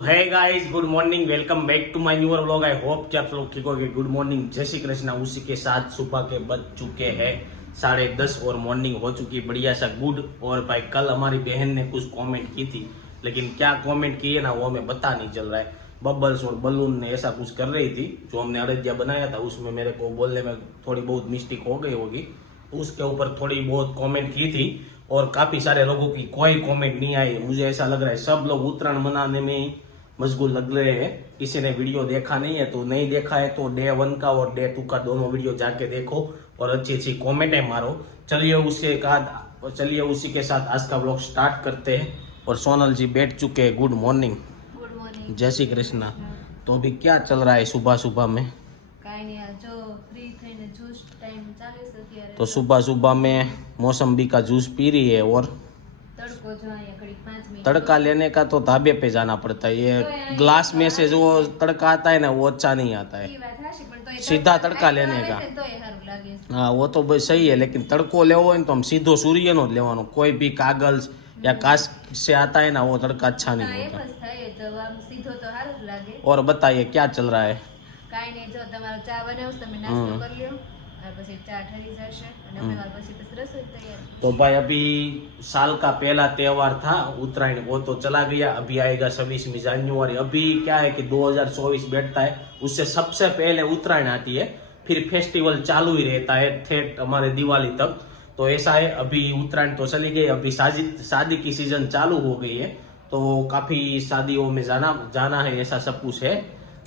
है guys, good morning, welcome back to my newer vlog. I hope कि आप लोग ठीक होंगे। गुड मॉर्निंग, जय श्री कृष्णा। उसी के साथ सुबह के बज चुके हैं 10:30 और मॉर्निंग हो चुकी बढ़िया सा गुड। और भाई कल हमारी बहन ने कुछ कमेंट की थी, लेकिन क्या कमेंट किए ना वो हमें पता नहीं चल रहा है। बबल्स और बलून ने ऐसा कुछ कर रही थी, जो हमने अड़दिया बनाया था उसमें मेरे को बोलने में थोड़ी बहुत मिस्टेक हो गई होगी। उसके ऊपर थोड़ी बहुत कमेंट की थी और काफी सारे लोगों की कोई कमेंट नहीं आई। मुझे ऐसा लग रहा है सब लोग उत्तरायण मनाने में ही मशगूल लग रहे हैं। किसी ने वीडियो देखा नहीं है तो नहीं देखा है तो डे 1 का और डे 2 का दोनों वीडियो जाके देखो और अच्छी अच्छी कमेंटें मारो। चलिए उसी के साथ आज का व्लॉग स्टार्ट करते हैं। और सोनल जी बैठ चुके हैं। Good morning. Good morning. जय श्री कृष्णा। तो अभी क्या चल रहा है सुबह सुबह में? કાઈ નહીં, આ જો ફ્રી થઈને જ્યુસ ટાઈમ ચાલે છે અત્યારે. तो सुबह सुबह में मौसम्बी का जूस पी रही है। और તડકો જો અહીંયા ઘડી 5 મિનિટ तड़का लेने का तो ढाबे पे जाना पड़ता है। ये ग्लास में से जो तड़का आता है ना वो अच्छा नहीं आता है। ઈ વાત હાચી, પણ તોય सीधा તડકો तड़का લાઈટ लेने આવે का। છે ને તોય સારું લાગે છે. हाँ वो तो भाई सही है, लेकिन तड़को लेवो હોય ને तो हम सीधो सूर्य नो लेवानो। कोई भी कागज या काश से आता है ना वो तड़का अच्छा ના नहीं એમ होता। જ થાય તો આમ સીધો તો સારું જ લાગે. और बताइए क्या चल रहा है? કાઈ નહીં, જો તમારો ચા બનાવશો તમે નાસ્તો કરી લ્યો અને પછી ચા ઠરી જશે અને અમે વાર પછી રસોઈ તૈયાર. तो भाई अभी साल का पहला त्योहार था उत्तरायण, वो तो चला गया। अभी आएगा 26 जनवरी। अभी क्या है कि 2024 बैठता है, उससे सबसे पहले उत्तरायण आती है, फिर फेस्टिवल चालू ही रहता है ठेठ हमारे दिवाली तक। तो ऐसा है, अभी उत्तरायण तो चली गई, अभी शादी की सीजन चालू हो गई है। तो काफी शादियों में जाना है, ऐसा सब कुछ है।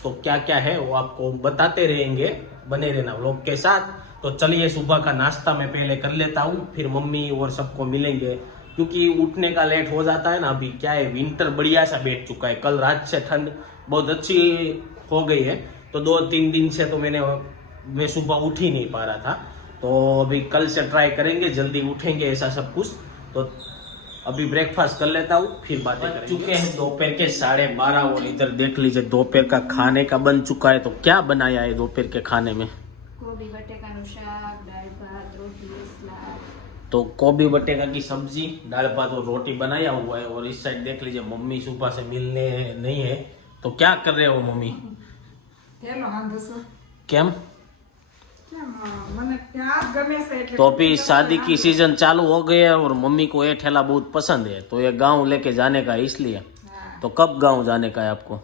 तो क्या क्या है वो आपको बताते रहेंगे, बने रहना व्लॉग के साथ। तो चलिए सुबह का नाश्ता मैं पहले कर लेता हूँ, फिर मम्मी और सबको मिलेंगे, क्योंकि उठने का लेट हो जाता है ना। अभी क्या है, विंटर बढ़िया सा बैठ चुका है। कल रात से ठंड बहुत अच्छी हो गई है, तो 2-3 दिन से तो मैं सुबह उठ ही नहीं पा रहा था। तो अभी कल से ट्राई करेंगे, जल्दी उठेंगे ऐसा सब कुछ। तो अभी ब्रेकफास्ट कर लेता हूँ, फिर बातें करेंगे। चुके हैं दोपहर के 12:30 और इधर देख लीजिए दोपहर का खाने का बन चुका है। तो क्या बनाया है दोपहर के खाने में? કોબી બટેકાનું શાક, દાળ ભાત, રોટલી, સલાડ. तो गोभी बटेका की सब्जी, दाल भात और रोटी बनाया हुआ है। और इस साइड देख लीजिए मम्मी सुबह से मिलने नहीं है। तो क्या कर रहे हो मम्मी? केम? तो अभी शादी की सीजन चालू हो गई है और मम्मी को ये ठेला बहुत पसंद है, तो ये गांव लेके जाने का है इसलिए। तो कब गांव जाने का है आपको?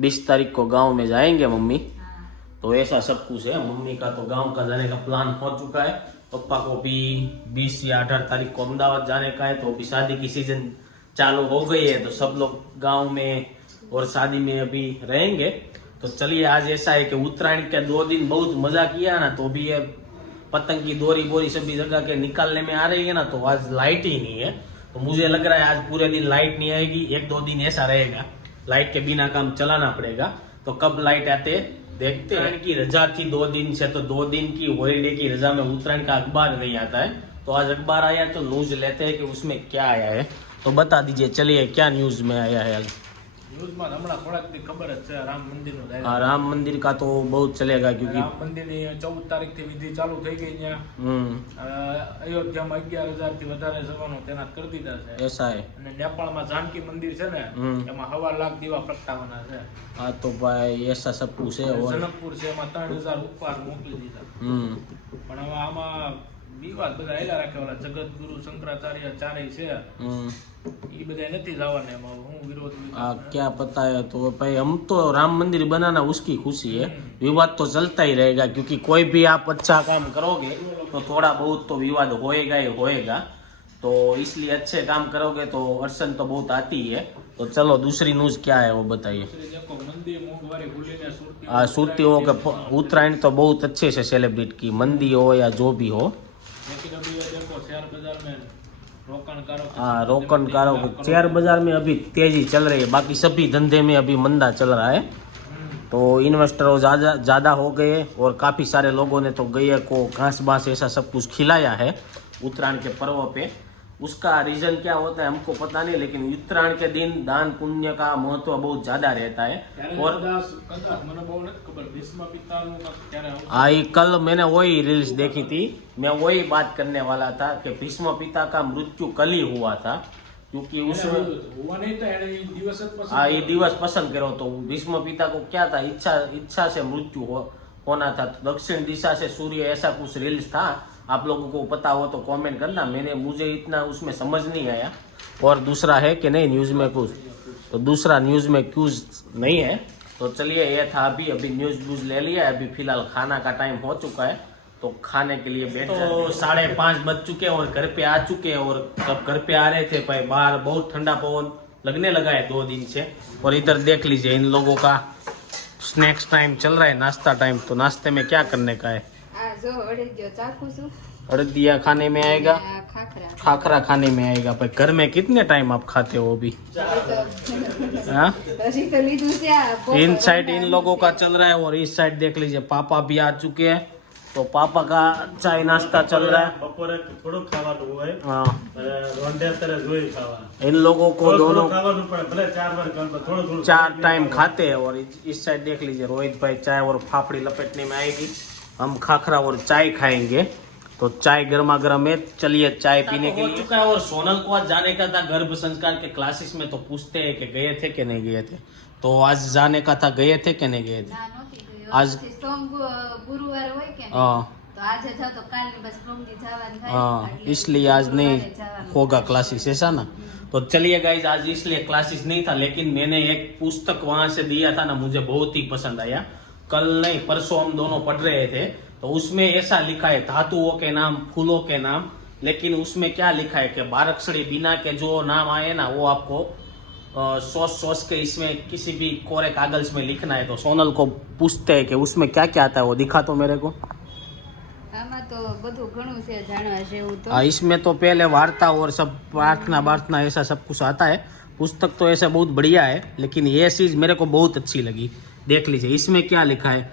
20 तारीख को गांव में जाएंगे मम्मी। तो ऐसा सब कुछ है। मम्मी का तो गांव का जाने का प्लान हो चुका है। पप्पा को भी 20 या 18 तारीख को अहमदाबाद जाने का है। तो अभी शादी की सीजन चालू हो गई है, तो सब लोग गांव में और शादी में अभी रहेंगे। तो चलिए, आज ऐसा है कि उत्तरायण के 2 दिन बहुत मजा किया ना। तो अभी ये पतंग की दोरी बोरी सभी जगह के निकालने में आ रही है ना, तो आज लाइट ही नहीं है। तो मुझे लग रहा है आज पूरे दिन लाइट नहीं आएगी। 1-2 दिन ऐसा रहेगा, लाइट के बिना काम चलाना पड़ेगा। तो कब लाइट आते देखते हैं। की रजा थी 2 दिन से, तो 2 दिन की हॉलीडे की रजा में उत्तरायण का अखबार नहीं आता है। तो आज अखबार आया तो न्यूज लेते हैं कि उसमें क्या आया है। तो बता दीजिए, चलिए क्या न्यूज में आया है आज? ન્યૂઝમાં હમણાં થોડાક દી ખબર જ છે રામ મંદિરનો દાયરો. हाँ, राम मंदिर का तो बहुत चलेगा क्योंकि રામ મંદિરની 14 તારીખથી વિધિ ચાલુ થઈ ગઈ ત્યાં. અયોધ્યામાં 11,000 થી વધારે સવાનો તૈનાત કરી દીધા છે. ऐसा है। અને નેપાળમાં જાનકી મંદિર છે ને એમાં 1.25 લાખ દીવા પ્રગટાવવાના છે. हाँ तो भाई ऐसा सब कुछ है। और જનકપુર છે એમાં 3,000 ઉપવાસ મોકલી દીધા. પણ હવે આમાં વિવાદ બધા હેલા રાખે. ઓલા જગતગુરુ શંકરાચાર્ય ચારેય છે એ બધા નથી જવાના. એમાં હું વિરોધ क्या पता है। तो भाई हम तो राम मंदिर बनाना उसकी खुशी है, विवाद तो चलता ही रहेगा, क्योंकि कोई भी आप अच्छा काम करोगे तो थोड़ा बहुत तो विवाद होएगा ही होएगा। तो इसलिए अच्छे काम करोगे तो अड़चन तो बहुत आती ही है। तो चलो दूसरी न्यूज क्या है वो बताइए। देखो मंदिर मोंघवारी भूलीने सुरती सुरतियों के उत्तरायण तो बहुत अच्छे से सेलिब्रेट की, मंदी हो या जो भी हो। लेकिन अभी ये देखो शेयर बाजार में रोकाणकारों हाँ, रोकनकारों को शेयर बाजार में अभी तेजी चल रही है, बाकी सभी धंधे में अभी मंदा चल रहा है। तो इन्वेस्टरों ज़्यादा हो गए और काफ़ी सारे लोगों ने तो गैया को घास बांस ऐसा सब कुछ खिलाया है उत्तरायण के पर्व पे। उसका रीजन क्या होता है हमको पता नहीं, लेकिन उत्तरायण के दिन दान पुण्य का महत्व बहुत ज्यादा रहता है। और हाँ, ये कल मैंने वही रील्स देखी थी, मैं वही बात करने वाला था कि भीष्म पिता का मृत्यु कल ही हुआ था, क्योंकि उस हुआ नहीं था એને ઈ દિવસ જ પસંદ हाँ ये दिवस पसंद करो तो भीष्म पिता को क्या था इच्छा से मृत्यु होना था। तो दक्षिण दिशा से सूर्य ऐसा कुछ रील्स था, आप लोगों को पता हो तो कमेंट करना। मुझे इतना उसमें समझ नहीं आया। और दूसरा है कि नहीं न्यूज़ में कुछ, तो दूसरा न्यूज़ में कुछ नहीं है। तो चलिए ये था अभी न्यूज़ ले लिया। अभी फिलहाल खाना का टाइम हो चुका है तो खाने के लिए बैठ तो 5:30 बज चुके हैं और घर पे आ चुके हैं। और जब घर पे आ रहे थे भाई बाहर बहुत ठंडा पवन लगने लगा है 2 दिन से। और इधर देख लीजिए इन लोगों का स्नैक्स टाइम चल रहा है, नाश्ता टाइम। तो नाश्ते में क्या करने का है? આ જો અડદિયો ચાખું છું अड़दिया खाने में आएगा, આ ખાખરા खाखरा खाने में आएगा। भाई घर में कितने टाइम आप खाते हो अभी? हाँ હજી તો લીધું છે આ इन साइड इन लोगों का चल रहा है और इस साइड देख लीजिए पापा भी आ चुके हैं। तो पापा का चाय नाश्ता चल रहा है। બપોરે થોડુંક ખાવાનું હોય हाँ અને રોંઢે અત્યારે જોઈ ખાવા इन लोगों को दोनों ખાવાનું પડે भले 4 વાર ખાવ થોડું થોડું 4 टाइम खाते हैं। और इस साइड देख लीजिए रोहित भाई चाय और फाफड़ी लपेटने में आएगी, हम खाखरा और चाय खाएंगे। तो चाय गर्मा गर्म है, चलिए चाय पीने के लिए। हो चुका है और सोनल को आज जाने का था गर्भ संस्कार के क्लासेस में। तो पूछते हैं कि गए थे कि नहीं गए थे। तो आज जाने का था, गए थे कि नहीं गए थे? ના નહોતી ગઈ. આજ- પછી સોમ ગુરુવાર હોય કે નહીં? हाँ તો આજે જાવ તો કાલની બસ પ્રમદી જવાનું થાય. हाँ એટલે इसलिए आज ગુરુવારે नहीं જવાનું. होगा क्लासेस, ऐसा ना। तो चलिए गाइज आज इसलिए क्लासेस नहीं था, लेकिन मैंने एक पुस्तक वहां से दिया था ना, मुझे बहुत ही पसंद आया। कल नहीं परसों हम दोनों पढ़ रहे थे तो उसमें ऐसा लिखा है धातुओं के नाम, फूलों के नाम। लेकिन उसमें क्या लिखा है कि बारक्षरी बिना के जो नाम आए ना वो आपको सोच के इसमें किसी भी कोरे कागज में लिखना है। तो सोनल को पूछते हैं कि उसमें क्या क्या आता है, वो दिखा तो मेरे को। આમાં તો બધું ઘણું છે જાણવા જેવું તો. इसमें तो पहले वार्ता और सब प्रार्थना ऐसा सब कुछ आता है। पुस्तक तो ऐसा बहुत बढ़िया है, लेकिन ये चीज मेरे को बहुत अच्छी लगी। देख लीजिए इसमें क्या लिखा है,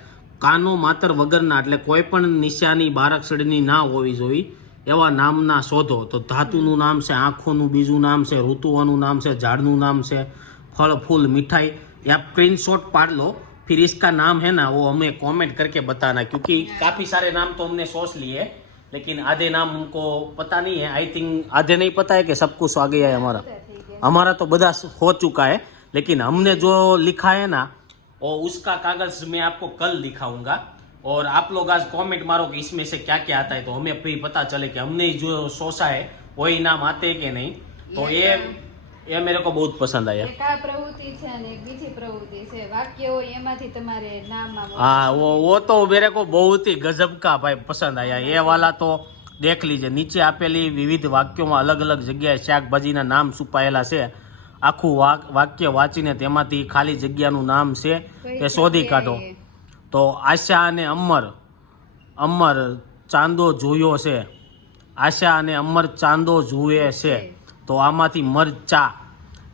કાનો માતર વગરના એટલે કોઈ પણ નિશાની બારાક્ષરીની ના હોવી જોઈએ એવા નામના શોધો। તો ધાતુનું નામ છે, આંખોનું બીજું નામ છે, ઋતુઓનું નામ છે, ઝાડનું નામ છે, फल फूल मिठाई। या स्क्रीनशॉट पाड़ लो, फिर इसका नाम है ना वो हमें कमेंट करके बताना, क्योंकि काफी सारे नाम तो हमने सोच लिए लेकिन आधे नाम हमको पता नहीं है। आई थिंक आधे नहीं पता है कि सब कुछ आ गया है हमारा। हमारा तो बदा हो चुका है, लेकिन हमने जो लिखा है ना और उसका कागज मैं आपको कल दिखाऊंगा। और आप लोग आज कमेंट मारो कि इसमें से क्या क्या आता है, तो हमें फिर पता चले कि हमने जो सोचा है वही नाम आते हैं कि नहीं। तो ये मेरे को बहुत पसंद आया। એક આ પ્રવૃત્તિ છે અને એક બીજી પ્રવૃત્તિ છે, વાક્ય હોય એમાંથી તમારે નામમાં हाँ वो तो मेरे को बहुत ही गजब का भाई पसंद आया। ये वाला तो देख लीजिए नीचे आपेली विविध वाक्यों में अलग अलग जगह शाकभाजीना नाम છુપાયેલા છે। આખું વાક્ય વાંચીને તેમાંથી ખાલી જગ્યાનું નામ છે તે શોધી કાઢો। તો આશા અને અમર ચાંદો જોયો છે, આશા અને અમર ચાંદો જુએ છે, તો આમાંથી મરચા।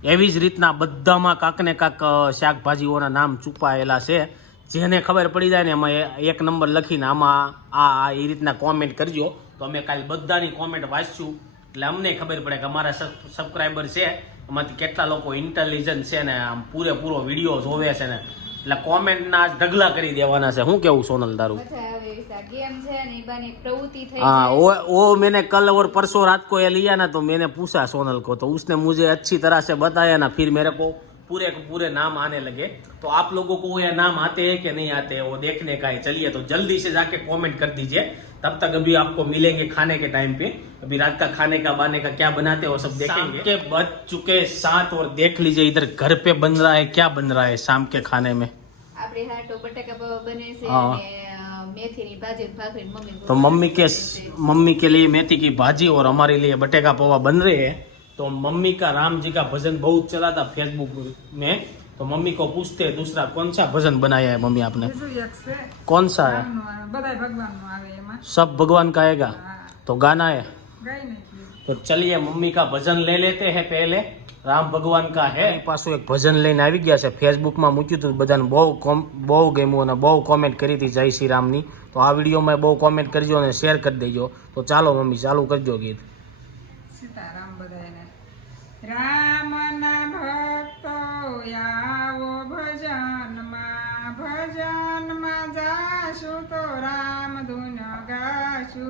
એવી જ રીતના બધામાં કાંક ને કાંક શાકભાજીઓના નામ છુપાયેલા છે। જેને ખબર પડી જાય ને એમાં એક નંબર લખીને આમાં આ એ રીતના કોમેન્ટ કરજો। તો અમે કાલે બધાની કોમેન્ટ વાંચશું એટલે અમને ખબર પડે કે અમારા સબસ્ક્રાઈબર છે એમાંથી કેટલા લોકો ઇન્ટેલિજન્ટ છે ને આમ પૂરેપૂરો વિડીયો જોવે છે ને, એટલે કોમેન્ટના ઢગલા કરી દેવાના છે। શું કેવું સોનલ તારું? મજા આવે એવી છે. ગેમ છે ને એ બાની પ્રવૃત્તિ થઈ हाँ જાય. वो मैंने कल और परसों रात को ये लिया ना, तो मैंने पूछा सोनल को, तो उसने मुझे अच्छी तरह से बताया ना, फिर मेरे को पूरे के पूरे नाम आने लगे। तो आप लोगों को ये नाम आते हैं कि नहीं आते हैं वो देखने का है। चलिए तो जल्दी से जाके कमेंट कर दीजिए। तब तक अभी आपको मिलेंगे खाने के टाइम पे। अभी रात का खाने का बाने का क्या बनाते हैं वो सब देखेंगे। के बज चुके 7 और देख लीजिए इधर घर पे बन रहा है, क्या बन रहा है शाम के खाने में। આપણે હાટો બટાકા પૌવા બને છે હા. અને મેથીની ભાજી ને ભાખરી મમ્મી तो मम्मी के लिए मेथी की भाजी और हमारे लिए बटेका पोहा बन रहे हैं। तो मम्मी का राम जी का भजन बहुत चला था फेसबुक में, तो मम्मी को पूछते हैं दूसरा कौन सा भजन बनाया है मम्मी आपने? कौन सा है? सब भगवान का आएगा तो गाना है। तो चलिए मम्मी का भजन ले लेते हैं पहले। राम भगवान का है। पासो एक भजन લઈને આવી ગયા છે। ફેસબુકમાં મૂક્યું હતું, બધાને બહુ ગમ્યું અને બહુ કોમેન્ટ કરી હતી જય શ્રી રામની। તો આ વિડીયોમાં બહુ કોમેન્ટ કરજો અને શેર કરી દેજો। તો ચાલો મમ્મી ચાલુ કરજો ગીત। સીતારામ બધાને। રામના ભક્તો આવો ભજનમાં જાશું તો રામ ધૂન ગાશું,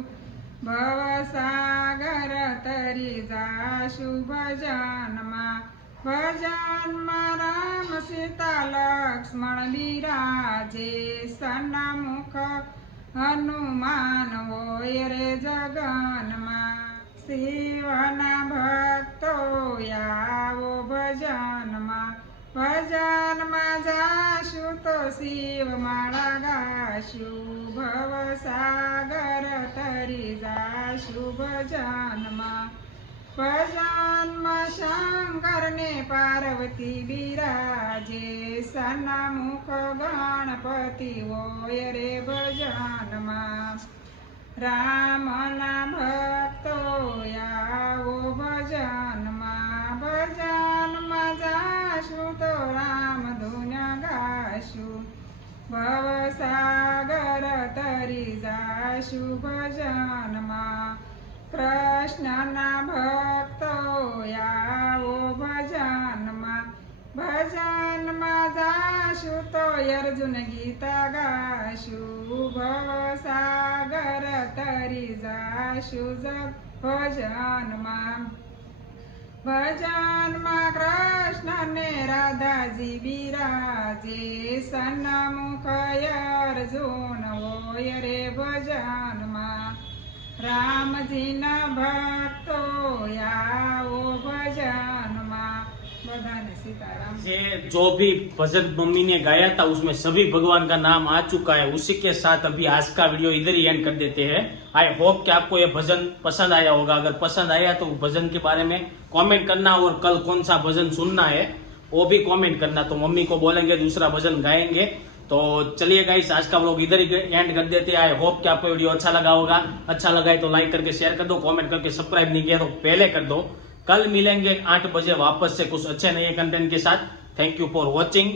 ભવસાગર તરી જાશું ભજન ભજનમાં રામ સીતા લક્ષ્મણ બિરાજે સન્મુખ હનુમાન હોય રે જગનમાં શિવના ભક્તો આવો ભજનમાં ભજનમાં જાશું તો શિવ માળા ગાશું ભવસાગર તરી જાશું ભજનમાં ભજનમાં શંકર ને પાર્વતી બિરાજે સન્મુખ ગણપતિ હોય રે ભજનમાં રામના ભક્તો આવો ભજનમાં ભજનમાં જાશું તો રામ ધૂન ગાશું ભવસાગર તરી જાશું ભજનમાં કૃષ્ણના ભક્તો આવો ભજનમાં ભજનમાં જાશું તો અર્જુન ગીતા ગાશું ભવસાગર તરી જાશું ભજનમાં ભજનમાં કૃષ્ણ ને રાધાજી બિરાજે સન્મુખ અર્જુન હોય રે ભજનમાં રામજીના ભક્તો આવો ભજનમાં બધાને सीताराम। से जो भी भजन मम्मी ने गाया था उसमें सभी भगवान का नाम आ चुका है। उसी के साथ अभी आज का वीडियो इधर ही एंड कर देते हैं। आई होप कि आपको ये भजन पसंद आया होगा। अगर पसंद आया तो भजन के बारे में कमेंट करना और कल कौन सा भजन सुनना है वो भी कमेंट करना, तो मम्मी को बोलेंगे दूसरा भजन गाएंगे। तो चलिए गाइस, आज का व्लॉग इधर ही एंड कर देते हैं। आई होप कि आपको वीडियो अच्छा लगा होगा। अच्छा लगा है तो लाइक करके शेयर कर दो, कमेंट करके सब्सक्राइब नहीं किया तो पहले कर दो। कल मिलेंगे 8 बजे वापस से कुछ अच्छे नए कंटेंट के साथ। Thank you for watching.